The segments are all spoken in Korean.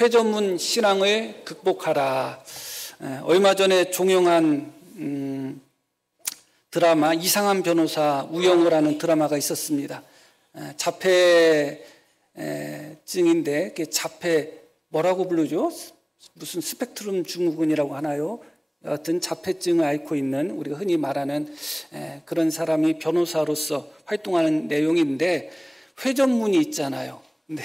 회전문 신앙을 극복하라. 얼마 전에 종영한 드라마 이상한 변호사 우영우라는 드라마가 있었습니다. 자폐증인데 자폐 뭐라고 부르죠? 무슨 스펙트럼 증후군이라고 하나요? 여하튼 자폐증을 앓고 있는 우리가 흔히 말하는 그런 사람이 변호사로서 활동하는 내용인데 회전문이 있잖아요. 근데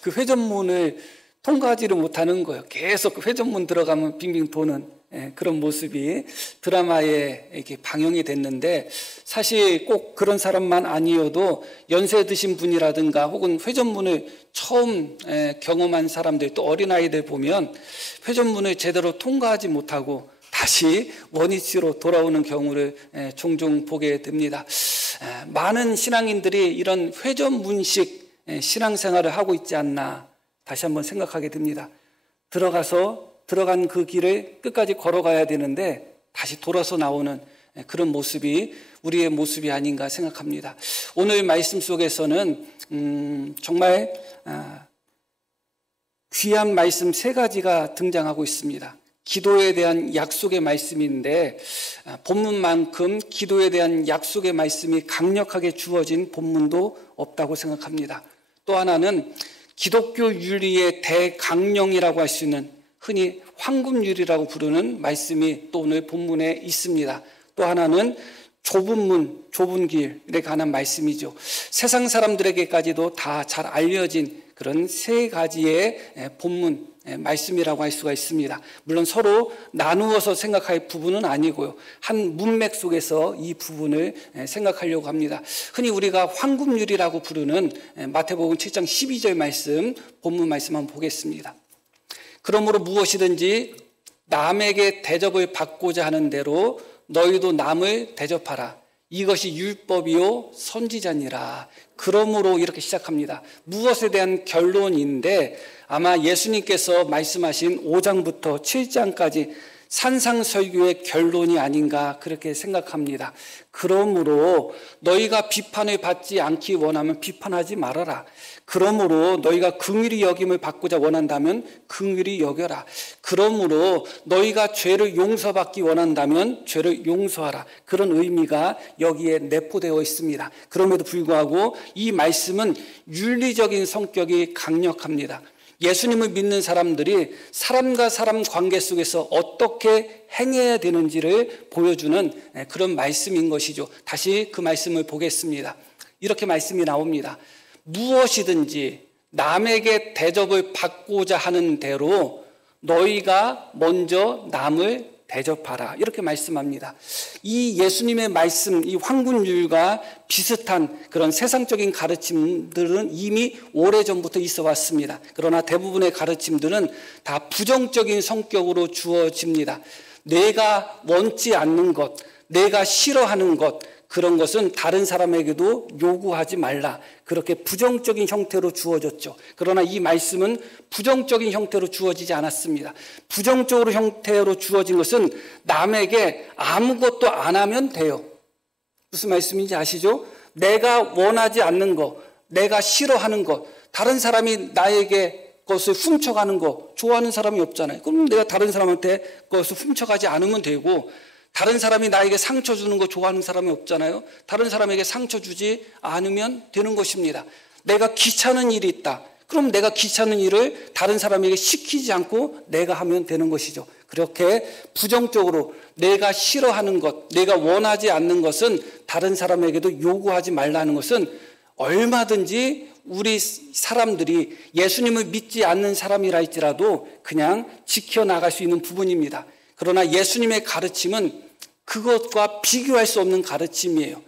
그 회전문을 통과하지를 못하는 거예요. 계속 그 회전문 들어가면 빙빙 도는 그런 모습이 드라마에 이렇게 방영이 됐는데, 사실 꼭 그런 사람만 아니어도 연세 드신 분이라든가 혹은 회전문을 처음 경험한 사람들, 또 어린아이들 보면 회전문을 제대로 통과하지 못하고 다시 원위치로 돌아오는 경우를 종종 보게 됩니다. 많은 신앙인들이 이런 회전문식 신앙생활을 하고 있지 않나 다시 한번 생각하게 됩니다. 들어간 그 길을 끝까지 걸어가야 되는데 다시 돌아서 나오는 그런 모습이 우리의 모습이 아닌가 생각합니다. 오늘 말씀 속에서는 정말 귀한 말씀 3가지가 등장하고 있습니다. 기도에 대한 약속의 말씀인데 본문만큼 기도에 대한 약속의 말씀이 강력하게 주어진 본문도 없다고 생각합니다. 또 하나는 기독교 윤리의 대강령이라고 할 수 있는 흔히 황금률이라고 부르는 말씀이 또 오늘 본문에 있습니다. 또 하나는 좁은 문, 좁은 길에 관한 말씀이죠. 세상 사람들에게까지도 다 잘 알려진 그런 3가지의 본문 말씀이라고 할 수가 있습니다. 물론 서로 나누어서 생각할 부분은 아니고요. 한 문맥 속에서 이 부분을 생각하려고 합니다. 흔히 우리가 황금률이라고 부르는 마태복음 7장 12절 말씀, 본문 말씀 한번 보겠습니다. 그러므로 무엇이든지 남에게 대접을 받고자 하는 대로 너희도 남을 대접하라. 이것이 율법이요 선지자니라. 그러므로 이렇게 시작합니다. 무엇에 대한 결론인데 아마 예수님께서 말씀하신 5장부터 7장까지 산상설교의 결론이 아닌가 그렇게 생각합니다. 그러므로 너희가 비판을 받지 않기 원하면 비판하지 말아라. 그러므로 너희가 긍휼히 여김을 받고자 원한다면 긍휼히 여겨라. 그러므로 너희가 죄를 용서받기 원한다면 죄를 용서하라. 그런 의미가 여기에 내포되어 있습니다. 그럼에도 불구하고 이 말씀은 윤리적인 성격이 강력합니다. 예수님을 믿는 사람들이 사람과 사람 관계 속에서 어떻게 행해야 되는지를 보여주는 그런 말씀인 것이죠. 다시 그 말씀을 보겠습니다. 이렇게 말씀이 나옵니다. 무엇이든지 남에게 대접을 받고자 하는 대로 너희가 먼저 남을 대접하라. 이렇게 말씀합니다. 이 예수님의 말씀, 이 황금률과 비슷한 그런 세상적인 가르침들은 이미 오래전부터 있어 왔습니다. 그러나 대부분의 가르침들은 다 부정적인 성격으로 주어집니다. 내가 원치 않는 것, 내가 싫어하는 것, 그런 것은 다른 사람에게도 요구하지 말라. 그렇게 부정적인 형태로 주어졌죠. 그러나 이 말씀은 부정적인 형태로 주어지지 않았습니다. 부정적으로 형태로 주어진 것은 남에게 아무것도 안 하면 돼요. 무슨 말씀인지 아시죠? 내가 원하지 않는 것, 내가 싫어하는 것, 다른 사람이 나에게 그것을 훔쳐가는 것 좋아하는 사람이 없잖아요. 그럼 내가 다른 사람한테 그것을 훔쳐가지 않으면 되고, 다른 사람이 나에게 상처 주는 거 좋아하는 사람이 없잖아요. 다른 사람에게 상처 주지 않으면 되는 것입니다. 내가 귀찮은 일이 있다. 그럼 내가 귀찮은 일을 다른 사람에게 시키지 않고 내가 하면 되는 것이죠. 그렇게 부정적으로 내가 싫어하는 것, 내가 원하지 않는 것은 다른 사람에게도 요구하지 말라는 것은 얼마든지 우리 사람들이 예수님을 믿지 않는 사람이라 할지라도 그냥 지켜나갈 수 있는 부분입니다. 그러나 예수님의 가르침은 그것과 비교할 수 없는 가르침이에요.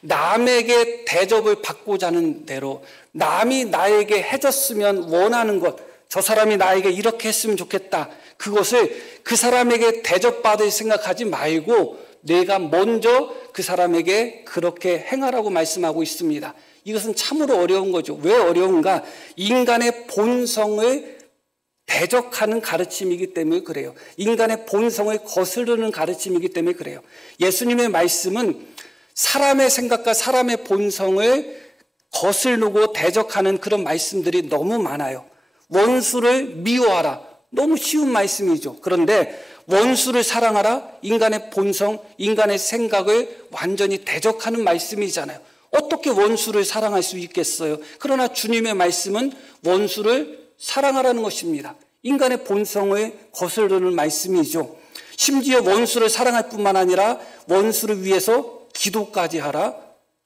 남에게 대접을 받고자 하는 대로, 남이 나에게 해줬으면 원하는 것, 저 사람이 나에게 이렇게 했으면 좋겠다, 그것을 그 사람에게 대접받을 생각하지 말고 내가 먼저 그 사람에게 그렇게 행하라고 말씀하고 있습니다. 이것은 참으로 어려운 거죠. 왜 어려운가? 인간의 본성을 대적하는 가르침이기 때문에 그래요. 인간의 본성을 거스르는 가르침이기 때문에 그래요. 예수님의 말씀은 사람의 생각과 사람의 본성을 거스르고 대적하는 그런 말씀들이 너무 많아요. 원수를 미워하라. 너무 쉬운 말씀이죠. 그런데 원수를 사랑하라. 인간의 본성, 인간의 생각을 완전히 대적하는 말씀이잖아요. 어떻게 원수를 사랑할 수 있겠어요? 그러나 주님의 말씀은 원수를 사랑하라는 것입니다. 인간의 본성을 거스르는 말씀이죠. 심지어 원수를 사랑할 뿐만 아니라 원수를 위해서 기도까지 하라.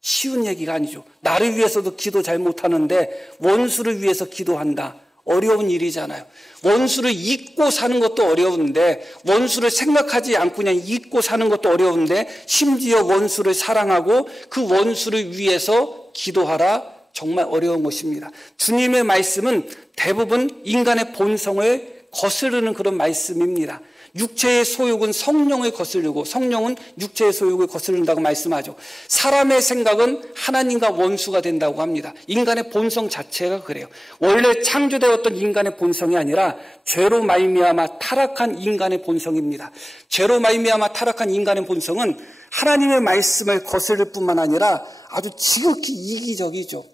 쉬운 얘기가 아니죠. 나를 위해서도 기도 잘 못하는데 원수를 위해서 기도한다. 어려운 일이잖아요. 원수를 잊고 사는 것도 어려운데, 원수를 생각하지 않고 그냥 잊고 사는 것도 어려운데, 심지어 원수를 사랑하고 그 원수를 위해서 기도하라. 정말 어려운 것입니다. 주님의 말씀은 대부분 인간의 본성을 거스르는 그런 말씀입니다. 육체의 소욕은 성령을 거스르고 성령은 육체의 소욕을 거스른다고 말씀하죠. 사람의 생각은 하나님과 원수가 된다고 합니다. 인간의 본성 자체가 그래요. 원래 창조되었던 인간의 본성이 아니라 죄로 말미암아 타락한 인간의 본성입니다. 죄로 말미암아 타락한 인간의 본성은 하나님의 말씀을 거스를 뿐만 아니라 아주 지극히 이기적이죠.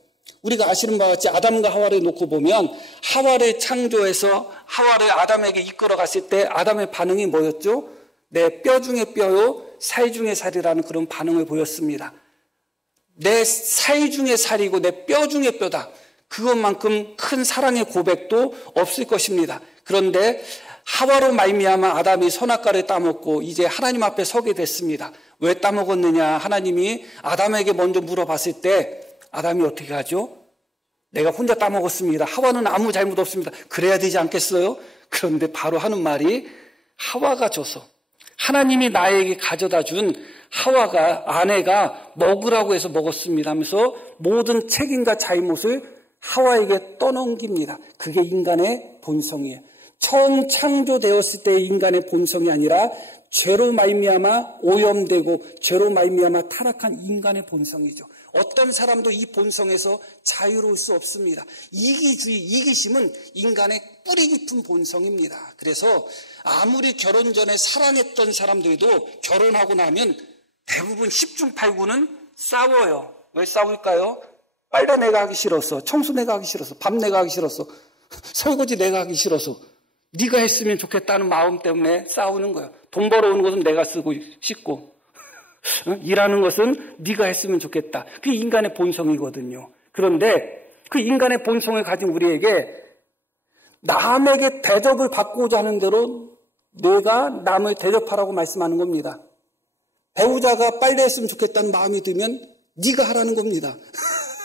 우리가 아시는 바와 같이 아담과 하와를 놓고 보면 하와를 창조해서 하와를 아담에게 이끌어 갔을 때 아담의 반응이 뭐였죠? 내 뼈 중에 뼈요 살 중에 살이라는 그런 반응을 보였습니다. 내 살 중에 살이고 내 뼈 중에 뼈다. 그것만큼 큰 사랑의 고백도 없을 것입니다. 그런데 하와로 말미암아 아담이 선악과를 따먹고 이제 하나님 앞에 서게 됐습니다. 왜 따먹었느냐? 하나님이 아담에게 먼저 물어봤을 때 아담이 어떻게 하죠? 내가 혼자 따먹었습니다. 하와는 아무 잘못 없습니다. 그래야 되지 않겠어요? 그런데 바로 하는 말이 하와가 줘서 하나님이 나에게 가져다 준 하와가 아내가 먹으라고 해서 먹었습니다 하면서 모든 책임과 잘못을 하와에게 떠넘깁니다. 그게 인간의 본성이에요. 처음 창조되었을 때의 인간의 본성이 아니라 죄로 말미암아 오염되고 죄로 말미암아 타락한 인간의 본성이죠. 어떤 사람도 이 본성에서 자유로울 수 없습니다. 이기주의, 이기심은 인간의 뿌리 깊은 본성입니다. 그래서 아무리 결혼 전에 사랑했던 사람들도 결혼하고 나면 대부분 10중 8구는 싸워요. 왜 싸울까요? 빨래 내가 하기 싫어서, 청소 내가 하기 싫어서, 밥 내가 하기 싫어서, 설거지 내가 하기 싫어서, 네가 했으면 좋겠다는 마음 때문에 싸우는 거예요. 돈 벌어오는 것은 내가 쓰고 싶고 일하는 것은 네가 했으면 좋겠다. 그게 인간의 본성이거든요. 그런데 그 인간의 본성을 가진 우리에게 남에게 대접을 받고자 하는 대로 내가 남을 대접하라고 말씀하는 겁니다. 배우자가 빨래했으면 좋겠다는 마음이 들면 네가 하라는 겁니다.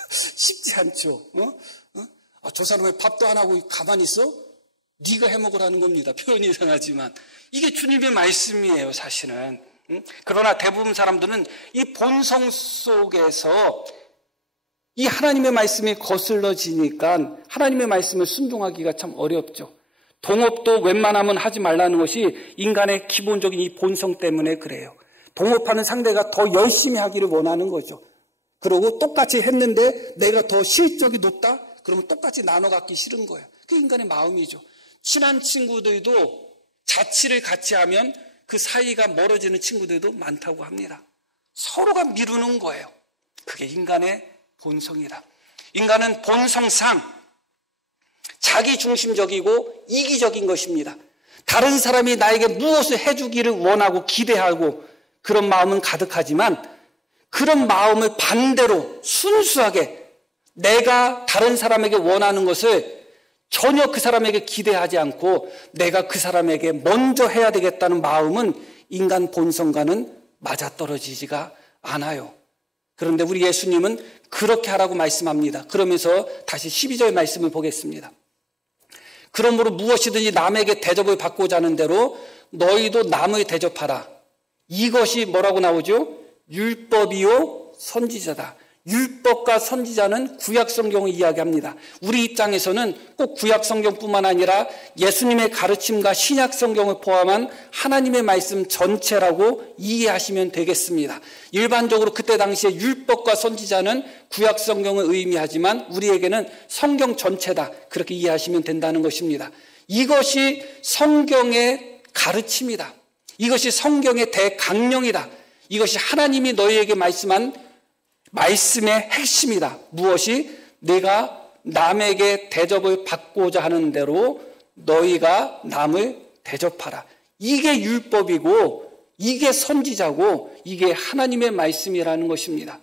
쉽지 않죠. 저 사람 왜 밥도 안 하고 가만히 있어? 네가 해먹으라는 겁니다. 표현이 이상하지만 이게 주님의 말씀이에요, 사실은. 그러나 대부분 사람들은 이 본성 속에서 이 하나님의 말씀이 거슬러지니까 하나님의 말씀을 순종하기가 참 어렵죠. 동업도 웬만하면 하지 말라는 것이 인간의 기본적인 이 본성 때문에 그래요. 동업하는 상대가 더 열심히 하기를 원하는 거죠. 그리고 똑같이 했는데 내가 더 실적이 높다? 그러면 똑같이 나눠 갖기 싫은 거예요. 그게 인간의 마음이죠. 친한 친구들도 자취를 같이 하면 그 사이가 멀어지는 친구들도 많다고 합니다. 서로가 미루는 거예요. 그게 인간의 본성이다. 인간은 본성상 자기중심적이고 이기적인 것입니다. 다른 사람이 나에게 무엇을 해주기를 원하고 기대하고 그런 마음은 가득하지만 그런 마음을 반대로 순수하게 내가 다른 사람에게 원하는 것을 전혀 그 사람에게 기대하지 않고 내가 그 사람에게 먼저 해야 되겠다는 마음은 인간 본성과는 맞아떨어지지가 않아요. 그런데 우리 예수님은 그렇게 하라고 말씀합니다. 그러면서 다시 12절 말씀을 보겠습니다. 그러므로 무엇이든지 남에게 대접을 받고자 하는 대로 너희도 남을 대접하라. 이것이 뭐라고 나오죠? 율법이요 선지자다. 율법과 선지자는 구약성경을 이야기합니다. 우리 입장에서는 꼭 구약성경뿐만 아니라 예수님의 가르침과 신약성경을 포함한 하나님의 말씀 전체라고 이해하시면 되겠습니다. 일반적으로 그때 당시에 율법과 선지자는 구약성경을 의미하지만 우리에게는 성경 전체다. 그렇게 이해하시면 된다는 것입니다. 이것이 성경의 가르침이다. 이것이 성경의 대강령이다. 이것이 하나님이 너희에게 말씀한 말씀의 핵심이다. 무엇이? 내가 남에게 대접을 받고자 하는 대로 너희가 남을 대접하라. 이게 율법이고 이게 선지자고 이게 하나님의 말씀이라는 것입니다.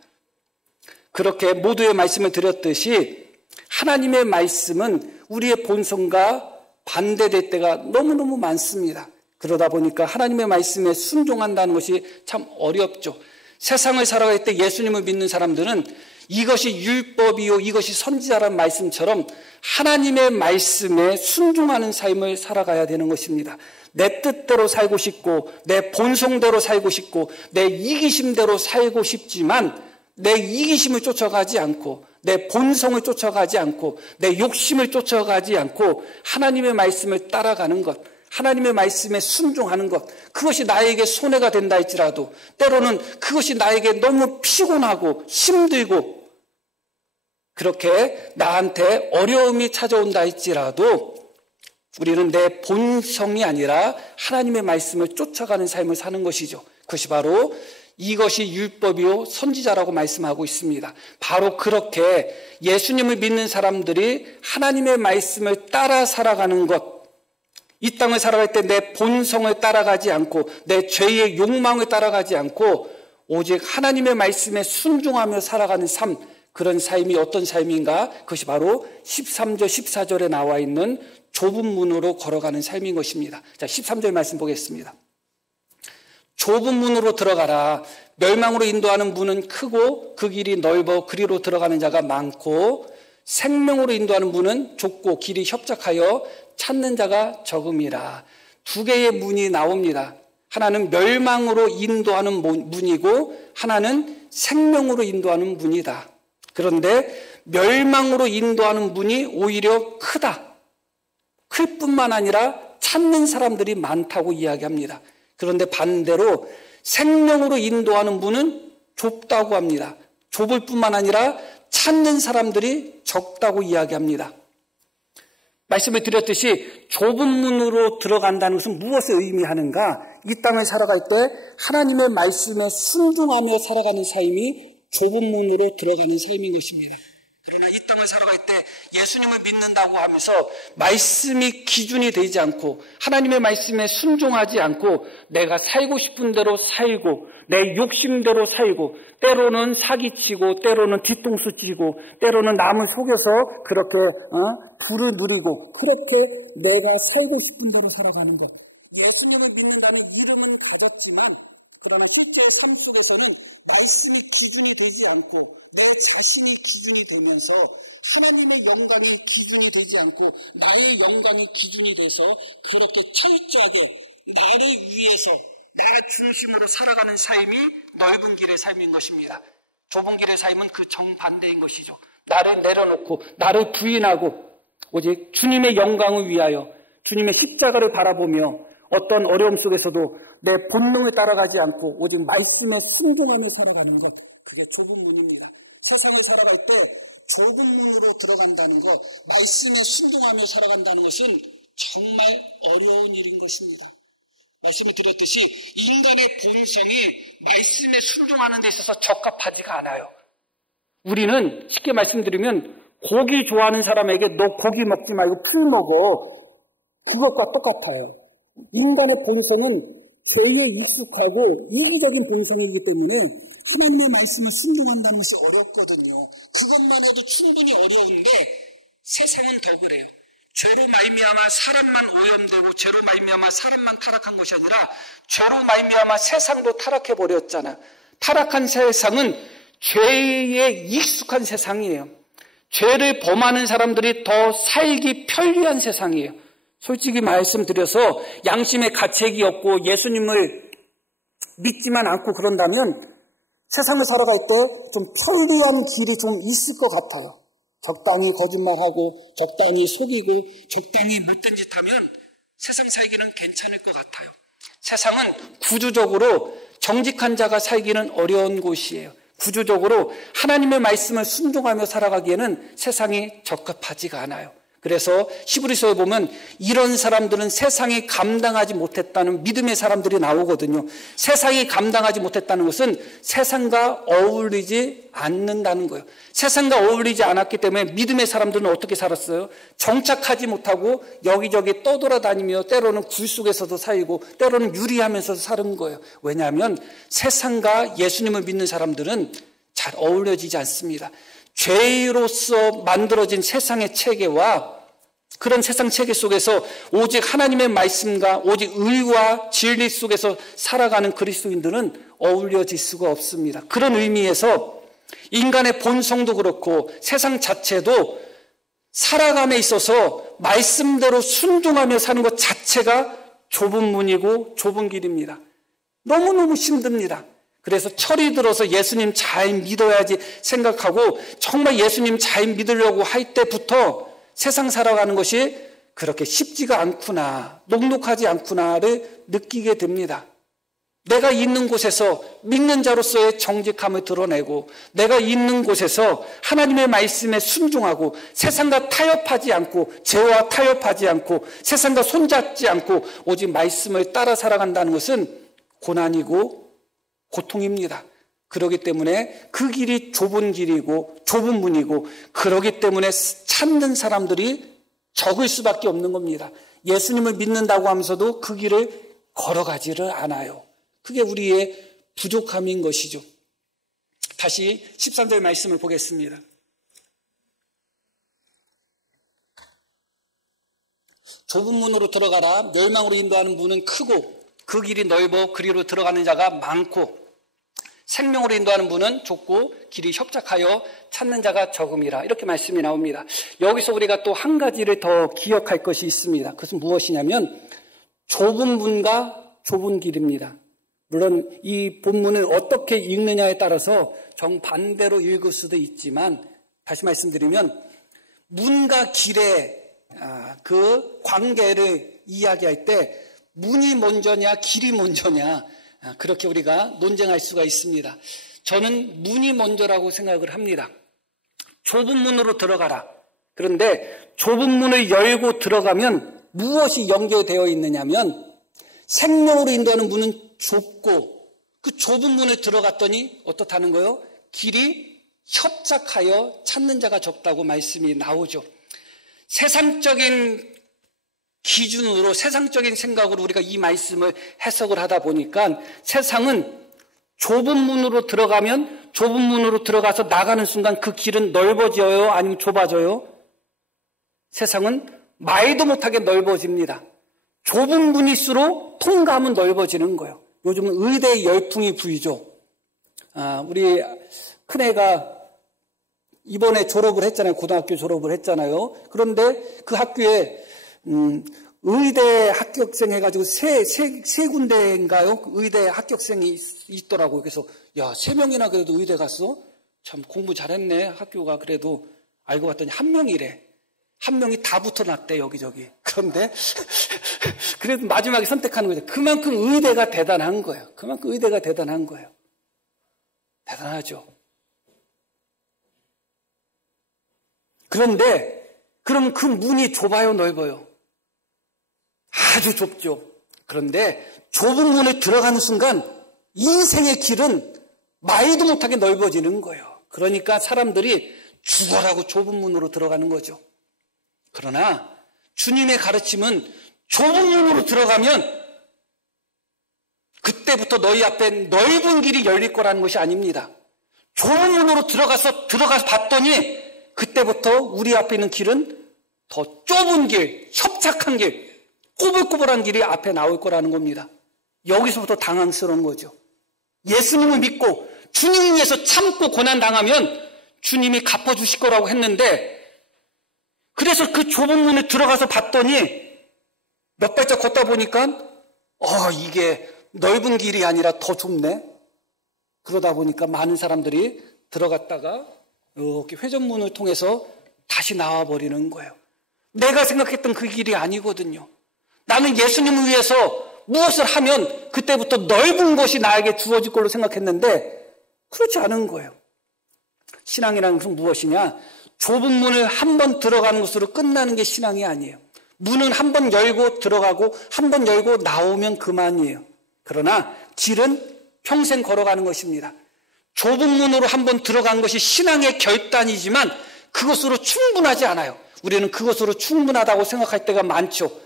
그렇게 모두의 말씀을 드렸듯이 하나님의 말씀은 우리의 본성과 반대될 때가 너무너무 많습니다. 그러다 보니까 하나님의 말씀에 순종한다는 것이 참 어렵죠. 세상을 살아갈 때 예수님을 믿는 사람들은 이것이 율법이요 이것이 선지자라는 말씀처럼 하나님의 말씀에 순종하는 삶을 살아가야 되는 것입니다. 내 뜻대로 살고 싶고 내 본성대로 살고 싶고 내 이기심대로 살고 싶지만 내 이기심을 쫓아가지 않고 내 본성을 쫓아가지 않고 내 욕심을 쫓아가지 않고 하나님의 말씀을 따라가는 것, 하나님의 말씀에 순종하는 것, 그것이 나에게 손해가 된다 할지라도 때로는 그것이 나에게 너무 피곤하고 힘들고 그렇게 나한테 어려움이 찾아온다 할지라도 우리는 내 본성이 아니라 하나님의 말씀을 쫓아가는 삶을 사는 것이죠. 그것이 바로 이것이 율법이요 선지자라고 말씀하고 있습니다. 바로 그렇게 예수님을 믿는 사람들이 하나님의 말씀을 따라 살아가는 것, 이 땅을 살아갈 때 내 본성을 따라가지 않고 내 죄의 욕망을 따라가지 않고 오직 하나님의 말씀에 순종하며 살아가는 삶, 그런 삶이 어떤 삶인가? 그것이 바로 13절 14절에 나와 있는 좁은 문으로 걸어가는 삶인 것입니다. 자, 13절 말씀 보겠습니다. 좁은 문으로 들어가라. 멸망으로 인도하는 문은 크고 그 길이 넓어 그리로 들어가는 자가 많고 생명으로 인도하는 문은 좁고 길이 협착하여 찾는 자가 적음이라. 두 개의 문이 나옵니다. 하나는 멸망으로 인도하는 문이고 하나는 생명으로 인도하는 문이다. 그런데 멸망으로 인도하는 문이 오히려 크다. 클 뿐만 아니라 찾는 사람들이 많다고 이야기합니다. 그런데 반대로 생명으로 인도하는 문은 좁다고 합니다. 좁을 뿐만 아니라 찾는 사람들이 적다고 이야기합니다. 말씀을 드렸듯이 좁은 문으로 들어간다는 것은 무엇을 의미하는가? 이 땅을 살아갈 때 하나님의 말씀에 순종하며 살아가는 삶이 좁은 문으로 들어가는 삶인 것입니다. 그러나 이 땅을 살아갈 때 예수님을 믿는다고 하면서 말씀이 기준이 되지 않고 하나님의 말씀에 순종하지 않고 내가 살고 싶은 대로 살고 내 욕심대로 살고 때로는 사기치고 때로는 뒤통수 치고 때로는 남을 속여서 그렇게 부를 누리고 그렇게 내가 살고 싶은 대로 살아가는 것. 예수님을 믿는다는 이름은 가졌지만 그러나 실제 삶 속에서는 말씀이 기준이 되지 않고 내 자신이 기준이 되면서 하나님의 영광이 기준이 되지 않고 나의 영광이 기준이 돼서 그렇게 철저하게 나를 위해서 나 중심으로 살아가는 삶이 넓은 길의 삶인 것입니다. 좁은 길의 삶은 그 정반대인 것이죠. 나를 내려놓고 나를 부인하고 오직 주님의 영광을 위하여 주님의 십자가를 바라보며 어떤 어려움 속에서도 내 본능을 따라가지 않고 오직 말씀에 순종하며 살아가는 것, 그게 좁은 문입니다. 세상을 살아갈 때 좁은 문으로 들어간다는 것, 말씀에 순종하며 살아간다는 것은 정말 어려운 일인 것입니다. 말씀을 드렸듯이 인간의 본성이 말씀에 순종하는 데 있어서 적합하지가 않아요. 우리는 쉽게 말씀드리면 고기 좋아하는 사람에게 너 고기 먹지 말고 풀 먹어. 그것과 똑같아요. 인간의 본성은 죄에 익숙하고 이기적인 본성이기 때문에 하나님의 말씀을 순종한다는 것이 어렵거든요. 그것만 해도 충분히 어려운데 세상은 더 그래요. 죄로 말미암아 사람만 오염되고 죄로 말미암아 사람만 타락한 것이 아니라 죄로 말미암아 세상도 타락해버렸잖아. 타락한 세상은 죄에 익숙한 세상이에요. 죄를 범하는 사람들이 더 살기 편리한 세상이에요. 솔직히 말씀드려서 양심의 가책이 없고 예수님을 믿지만 않고 그런다면 세상을 살아갈 때 좀 편리한 길이 좀 있을 것 같아요. 적당히 거짓말하고 적당히 속이고 적당히 못된 짓 하면 세상 살기는 괜찮을 것 같아요. 세상은 구조적으로 정직한 자가 살기는 어려운 곳이에요. 구조적으로 하나님의 말씀을 순종하며 살아가기에는 세상이 적합하지가 않아요. 그래서 히브리서에 보면 이런 사람들은 세상이 감당하지 못했다는 믿음의 사람들이 나오거든요. 세상이 감당하지 못했다는 것은 세상과 어울리지 않는다는 거예요. 세상과 어울리지 않았기 때문에 믿음의 사람들은 어떻게 살았어요? 정착하지 못하고 여기저기 떠돌아다니며 때로는 굴 속에서도 살고 때로는 유리하면서도 사는 거예요. 왜냐하면 세상과 예수님을 믿는 사람들은 잘 어울려지지 않습니다. 죄로서 만들어진 세상의 체계와 그런 세상 체계 속에서 오직 하나님의 말씀과 오직 의와 진리 속에서 살아가는 그리스도인들은 어울려질 수가 없습니다. 그런 의미에서 인간의 본성도 그렇고 세상 자체도 살아감에 있어서 말씀대로 순종하며 사는 것 자체가 좁은 문이고 좁은 길입니다. 너무너무 힘듭니다. 그래서 철이 들어서 예수님 잘 믿어야지 생각하고 정말 예수님 잘 믿으려고 할 때부터 세상 살아가는 것이 그렇게 쉽지가 않구나, 녹록하지 않구나를 느끼게 됩니다. 내가 있는 곳에서 믿는 자로서의 정직함을 드러내고 내가 있는 곳에서 하나님의 말씀에 순종하고 세상과 타협하지 않고 죄와 타협하지 않고 세상과 손잡지 않고 오직 말씀을 따라 살아간다는 것은 고난이고 고통입니다. 그렇기 때문에 그 길이 좁은 길이고 좁은 문이고 그렇기 때문에 찾는 사람들이 적을 수밖에 없는 겁니다. 예수님을 믿는다고 하면서도 그 길을 걸어가지를 않아요. 그게 우리의 부족함인 것이죠. 다시 13절 말씀을 보겠습니다. 좁은 문으로 들어가라. 멸망으로 인도하는 문은 크고 그 길이 넓어 그리로 들어가는 자가 많고 생명으로 인도하는 문은 좁고 길이 협착하여 찾는 자가 적음이라. 이렇게 말씀이 나옵니다. 여기서 우리가 또 한 가지를 더 기억할 것이 있습니다. 그것은 무엇이냐면 좁은 문과 좁은 길입니다. 물론 이 본문을 어떻게 읽느냐에 따라서 정반대로 읽을 수도 있지만 다시 말씀드리면 문과 길의 그 관계를 이야기할 때 문이 먼저냐 길이 먼저냐 그렇게 우리가 논쟁할 수가 있습니다. 저는 문이 먼저라고 생각을 합니다. 좁은 문으로 들어가라. 그런데 좁은 문을 열고 들어가면 무엇이 연결되어 있느냐면 생명으로 인도하는 문은 좁고 그 좁은 문에 들어갔더니 어떻다는 거예요? 길이 협착하여 찾는 자가 적다고 말씀이 나오죠. 세상적인 기준으로 세상적인 생각으로 우리가 이 말씀을 해석을 하다 보니까 세상은 좁은 문으로 들어가면 좁은 문으로 들어가서 나가는 순간 그 길은 넓어져요? 아니면 좁아져요? 세상은 말도 못하게 넓어집니다. 좁은 문일수록 통과하면 넓어지는 거예요. 요즘은 의대의 열풍이 부이죠. 우리 큰애가 이번에 졸업을 했잖아요. 고등학교 졸업을 했잖아요. 그런데 그 학교에 의대 합격생 해가지고 세 군데인가요? 의대 합격생이 있더라고요. 그래서 야, 3명이나 그래도 의대 갔어? 참 공부 잘했네. 학교가 그래도 알고 봤더니 1명이래. 1명이 다 붙어놨대 여기저기. 그런데 그래도 마지막에 선택하는 거죠. 그만큼 의대가 대단한 거예요. 그만큼 의대가 대단한 거예요. 대단하죠. 그런데 그럼 그 문이 좁아요, 넓어요? 아주 좁죠. 그런데 좁은 문에 들어가는 순간 인생의 길은 말도 못하게 넓어지는 거예요. 그러니까 사람들이 죽어라고 좁은 문으로 들어가는 거죠. 그러나 주님의 가르침은 좁은 문으로 들어가면 그때부터 너희 앞에 넓은 길이 열릴 거라는 것이 아닙니다. 좁은 문으로 들어가서 봤더니 그때부터 우리 앞에 있는 길은 더 좁은 길, 협착한 길, 꼬불꼬불한 길이 앞에 나올 거라는 겁니다. 여기서부터 당황스러운 거죠. 예수님을 믿고 주님 위해서 참고 고난당하면 주님이 갚아주실 거라고 했는데 그래서 그 좁은 문에 들어가서 봤더니 몇 발짝 걷다 보니까 이게 넓은 길이 아니라 더 좁네. 그러다 보니까 많은 사람들이 들어갔다가 이렇게 회전문을 통해서 다시 나와버리는 거예요. 내가 생각했던 그 길이 아니거든요. 나는 예수님을 위해서 무엇을 하면 그때부터 넓은 것이 나에게 주어질 걸로 생각했는데 그렇지 않은 거예요. 신앙이라는 것은 무엇이냐? 좁은 문을 한 번 들어가는 것으로 끝나는 게 신앙이 아니에요. 문은 한 번 열고 들어가고 한 번 열고 나오면 그만이에요. 그러나 길은 평생 걸어가는 것입니다. 좁은 문으로 한 번 들어간 것이 신앙의 결단이지만 그것으로 충분하지 않아요. 우리는 그것으로 충분하다고 생각할 때가 많죠.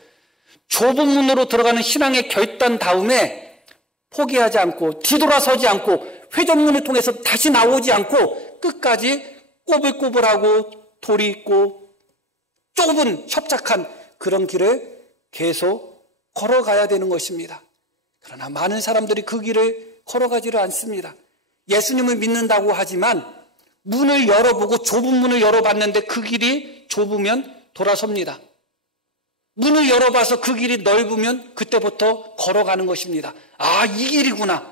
좁은 문으로 들어가는 신앙의 결단 다음에 포기하지 않고 뒤돌아서지 않고 회전문을 통해서 다시 나오지 않고 끝까지 꼬불꼬불하고 돌이 있고 좁은 협착한 그런 길을 계속 걸어가야 되는 것입니다. 그러나 많은 사람들이 그 길을 걸어가지를 않습니다. 예수님을 믿는다고 하지만 문을 열어보고 좁은 문을 열어봤는데 그 길이 좁으면 돌아섭니다. 문을 열어봐서 그 길이 넓으면 그때부터 걸어가는 것입니다. 아, 이 길이구나.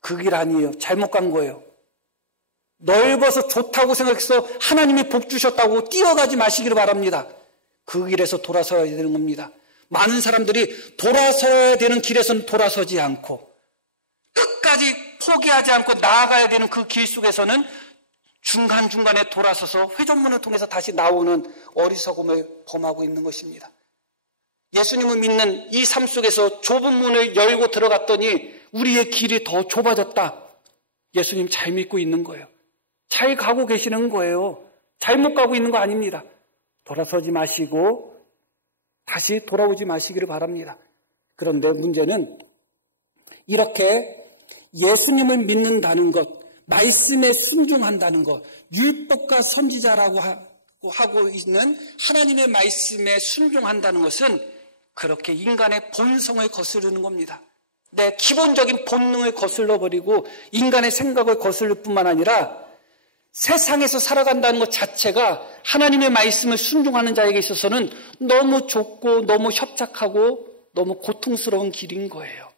그 길 아니에요. 잘못 간 거예요. 넓어서 좋다고 생각해서 하나님이 복 주셨다고 뛰어가지 마시기를 바랍니다. 그 길에서 돌아서야 되는 겁니다. 많은 사람들이 돌아서야 되는 길에서는 돌아서지 않고 끝까지 포기하지 않고 나아가야 되는 그 길 속에서는 중간중간에 돌아서서 회전문을 통해서 다시 나오는 어리석음을 범하고 있는 것입니다. 예수님을 믿는 이 삶 속에서 좁은 문을 열고 들어갔더니 우리의 길이 더 좁아졌다. 예수님 잘 믿고 있는 거예요. 잘 가고 계시는 거예요. 잘못 가고 있는 거 아닙니다. 돌아서지 마시고 다시 돌아오지 마시기를 바랍니다. 그런데 문제는 이렇게 예수님을 믿는다는 것, 말씀에 순종한다는 것, 율법과 선지자라고 하고 있는 하나님의 말씀에 순종한다는 것은 그렇게 인간의 본성을 거스르는 겁니다. 내 기본적인 본능을 거슬러버리고 인간의 생각을 거슬릴 뿐만 아니라 세상에서 살아간다는 것 자체가 하나님의 말씀을 순종하는 자에게 있어서는 너무 좁고 너무 협착하고 너무 고통스러운 길인 거예요.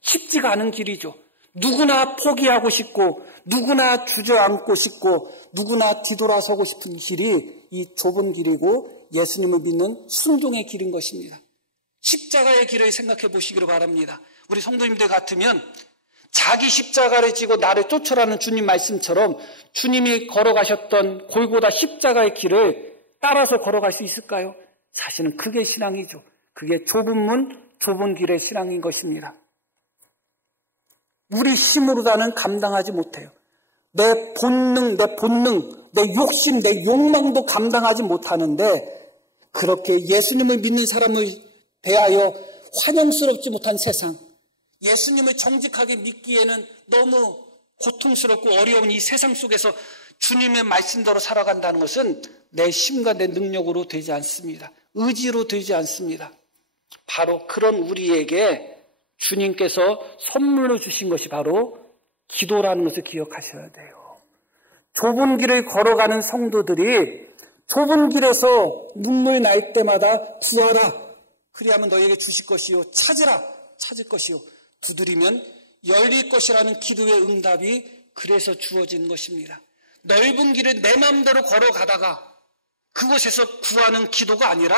쉽지가 않은 길이죠. 누구나 포기하고 싶고 누구나 주저앉고 싶고 누구나 뒤돌아서고 싶은 길이 이 좁은 길이고 예수님을 믿는 순종의 길인 것입니다. 십자가의 길을 생각해 보시기를 바랍니다. 우리 성도님들 같으면 자기 십자가를 지고 나를 쫓으라는 주님 말씀처럼 주님이 걸어가셨던 골고다 십자가의 길을 따라서 걸어갈 수 있을까요? 사실은 그게 신앙이죠. 그게 좁은 문, 좁은 길의 신앙인 것입니다. 우리 힘으로다는 감당하지 못해요. 내 본능, 내 욕심, 내 욕망도 감당하지 못하는데 그렇게 예수님을 믿는 사람을 대하여 환영스럽지 못한 세상, 예수님을 정직하게 믿기에는 너무 고통스럽고 어려운 이 세상 속에서 주님의 말씀대로 살아간다는 것은 내 힘과 내 능력으로 되지 않습니다. 의지로 되지 않습니다. 바로 그런 우리에게 주님께서 선물로 주신 것이 바로 기도라는 것을 기억하셔야 돼요. 좁은 길을 걸어가는 성도들이 좁은 길에서 눈물 날 때마다 구하라. 그리하면 너에게 주실 것이요. 찾으라. 찾을 것이요. 두드리면 열릴 것이라는 기도의 응답이 그래서 주어진 것입니다. 넓은 길을 내 마음대로 걸어가다가 그곳에서 구하는 기도가 아니라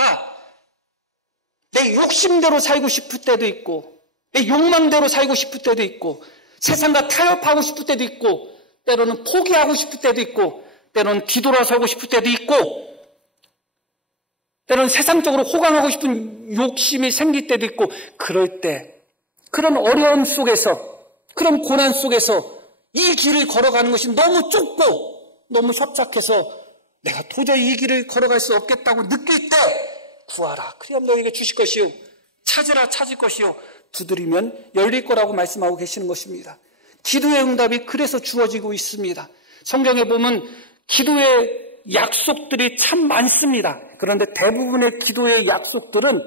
내 욕심대로 살고 싶을 때도 있고 내 욕망대로 살고 싶을 때도 있고 세상과 타협하고 싶을 때도 있고 때로는 포기하고 싶을 때도 있고 때로는 뒤돌아서고 싶을 때도 있고 때로는 세상적으로 호강하고 싶은 욕심이 생길 때도 있고 그럴 때 그런 어려움 속에서 그런 고난 속에서 이 길을 걸어가는 것이 너무 좁고 너무 협착해서 내가 도저히 이 길을 걸어갈 수 없겠다고 느낄 때 구하라. 그리하면 너에게 주실 것이요. 찾으라. 찾을 것이요. 두드리면 열릴 거라고 말씀하고 계시는 것입니다. 기도의 응답이 그래서 주어지고 있습니다. 성경에 보면 기도의 약속들이 참 많습니다. 그런데 대부분의 기도의 약속들은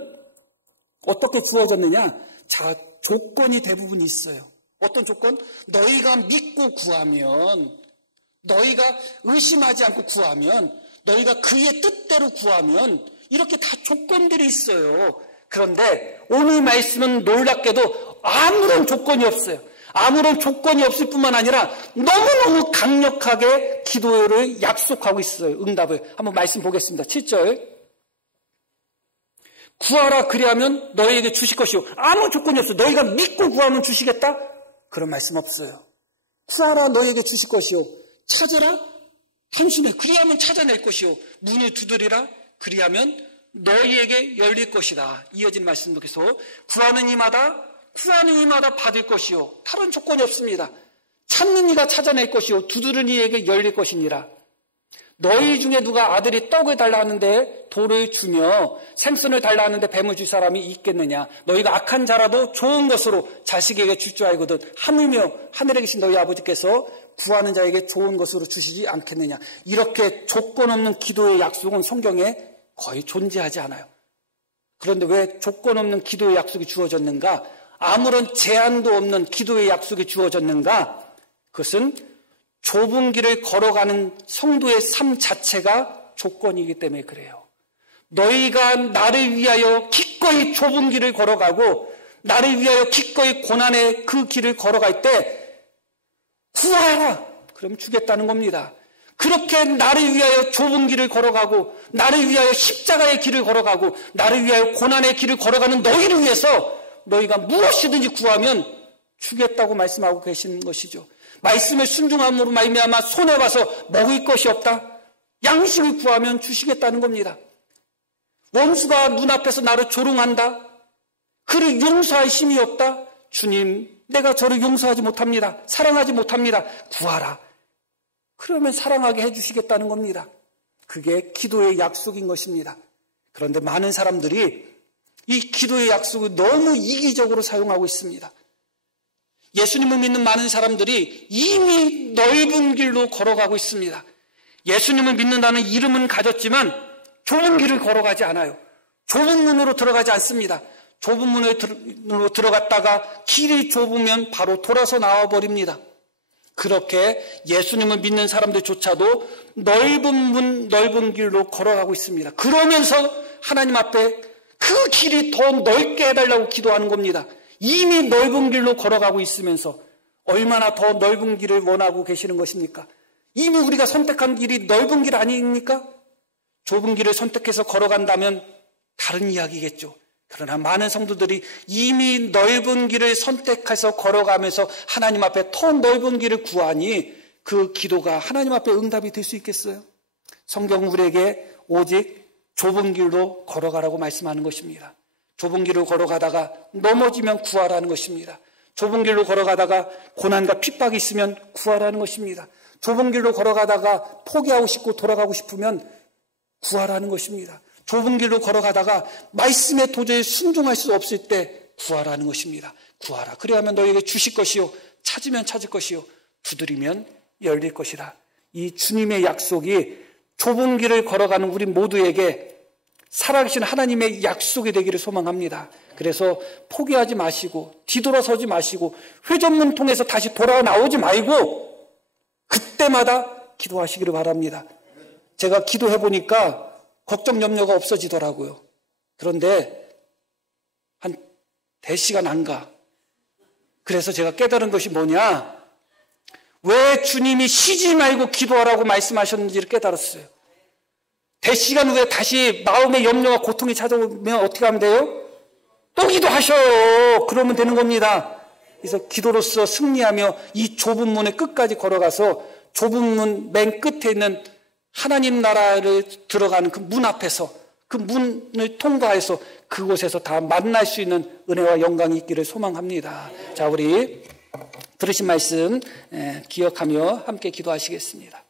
어떻게 주어졌느냐? 자, 조건이 대부분 있어요. 어떤 조건? 너희가 믿고 구하면, 너희가 의심하지 않고 구하면, 너희가 그의 뜻대로 구하면 이렇게 다 조건들이 있어요. 그런데 오늘 말씀은 놀랍게도 아무런 조건이 없어요. 아무런 조건이 없을 뿐만 아니라 너무너무 강력하게 기도를 약속하고 있어요. 응답을. 한번 말씀 보겠습니다. 7절. 구하라 그리하면 너희에게 주실 것이요. 아무 조건이 없어요. 너희가 믿고 구하면 주시겠다? 그런 말씀 없어요. 구하라 너희에게 주실 것이요. 찾으라 단순해. 그리하면 찾아낼 것이요. 문을 두드리라. 그리하면 너희에게 열릴 것이다. 이어진 말씀 속에서 구하는 이마다 받을 것이요. 다른 조건이 없습니다. 찾는 이가 찾아낼 것이요. 두드리는 이에게 열릴 것이니라. 너희 중에 누가 아들이 떡을 달라 하는데 돌을 주며 생선을 달라 하는데 뱀을 줄 사람이 있겠느냐. 너희가 악한 자라도 좋은 것으로 자식에게 줄 줄 알거든 하물며 하늘에 계신 너희 아버지께서 구하는 자에게 좋은 것으로 주시지 않겠느냐. 이렇게 조건 없는 기도의 약속은 성경에 거의 존재하지 않아요. 그런데 왜 조건 없는 기도의 약속이 주어졌는가? 아무런 제한도 없는 기도의 약속이 주어졌는가? 그것은 좁은 길을 걸어가는 성도의 삶 자체가 조건이기 때문에 그래요. 너희가 나를 위하여 기꺼이 좁은 길을 걸어가고 나를 위하여 기꺼이 고난의 그 길을 걸어갈 때 구하라. 그럼 주겠다는 겁니다. 그렇게 나를 위하여 좁은 길을 걸어가고 나를 위하여 십자가의 길을 걸어가고 나를 위하여 고난의 길을 걸어가는 너희를 위해서 너희가 무엇이든지 구하면 주겠다고 말씀하고 계신 것이죠. 말씀을 순종함으로 말미암아 손에 와서 먹을 것이 없다. 양식을 구하면 주시겠다는 겁니다. 원수가 눈앞에서 나를 조롱한다. 그를 용서할 힘이 없다. 주님, 내가 저를 용서하지 못합니다. 사랑하지 못합니다. 구하라. 그러면 사랑하게 해주시겠다는 겁니다. 그게 기도의 약속인 것입니다. 그런데 많은 사람들이 이 기도의 약속을 너무 이기적으로 사용하고 있습니다. 예수님을 믿는 많은 사람들이 이미 넓은 길로 걸어가고 있습니다. 예수님을 믿는다는 이름은 가졌지만 좁은 길을 걸어가지 않아요. 좁은 문으로 들어가지 않습니다. 좁은 문으로 들어갔다가 길이 좁으면 바로 돌아서 나와버립니다. 그렇게 예수님을 믿는 사람들조차도 넓은 문, 넓은 길로 걸어가고 있습니다. 그러면서 하나님 앞에 그 길이 더 넓게 해달라고 기도하는 겁니다. 이미 넓은 길로 걸어가고 있으면서 얼마나 더 넓은 길을 원하고 계시는 것입니까? 이미 우리가 선택한 길이 넓은 길 아닙니까? 좁은 길을 선택해서 걸어간다면 다른 이야기겠죠. 그러나 많은 성도들이 이미 넓은 길을 선택해서 걸어가면서 하나님 앞에 더 넓은 길을 구하니 그 기도가 하나님 앞에 응답이 될 수 있겠어요? 성경은 우리에게 오직 좁은 길로 걸어가라고 말씀하는 것입니다. 좁은 길로 걸어가다가 넘어지면 구하라는 것입니다. 좁은 길로 걸어가다가 고난과 핍박이 있으면 구하라는 것입니다. 좁은 길로 걸어가다가 포기하고 싶고 돌아가고 싶으면 구하라는 것입니다. 좁은 길로 걸어가다가 말씀에 도저히 순종할 수 없을 때 구하라는 것입니다. 구하라. 그래야만 너에게 주실 것이요. 찾으면 찾을 것이요. 두드리면 열릴 것이라. 이 주님의 약속이 좁은 길을 걸어가는 우리 모두에게 살아계신 하나님의 약속이 되기를 소망합니다. 그래서 포기하지 마시고 뒤돌아서지 마시고 회전문 통해서 다시 돌아 나오지 말고 그때마다 기도하시기를 바랍니다. 제가 기도해 보니까 걱정 염려가 없어지더라고요. 그런데 한 대시간 안 가. 그래서 제가 깨달은 것이 뭐냐? 왜 주님이 쉬지 말고 기도하라고 말씀하셨는지를 깨달았어요. 대시간 후에 다시 마음의 염려와 고통이 찾아오면 어떻게 하면 돼요? 또 기도하셔요. 그러면 되는 겁니다. 그래서 기도로서 승리하며 이 좁은 문을 끝까지 걸어가서 좁은 문 맨 끝에 있는 하나님 나라를 들어가는 그 문 앞에서 그 문을 통과해서 그곳에서 다 만날 수 있는 은혜와 영광이 있기를 소망합니다. 자, 우리 들으신 말씀 기억하며 함께 기도하시겠습니다.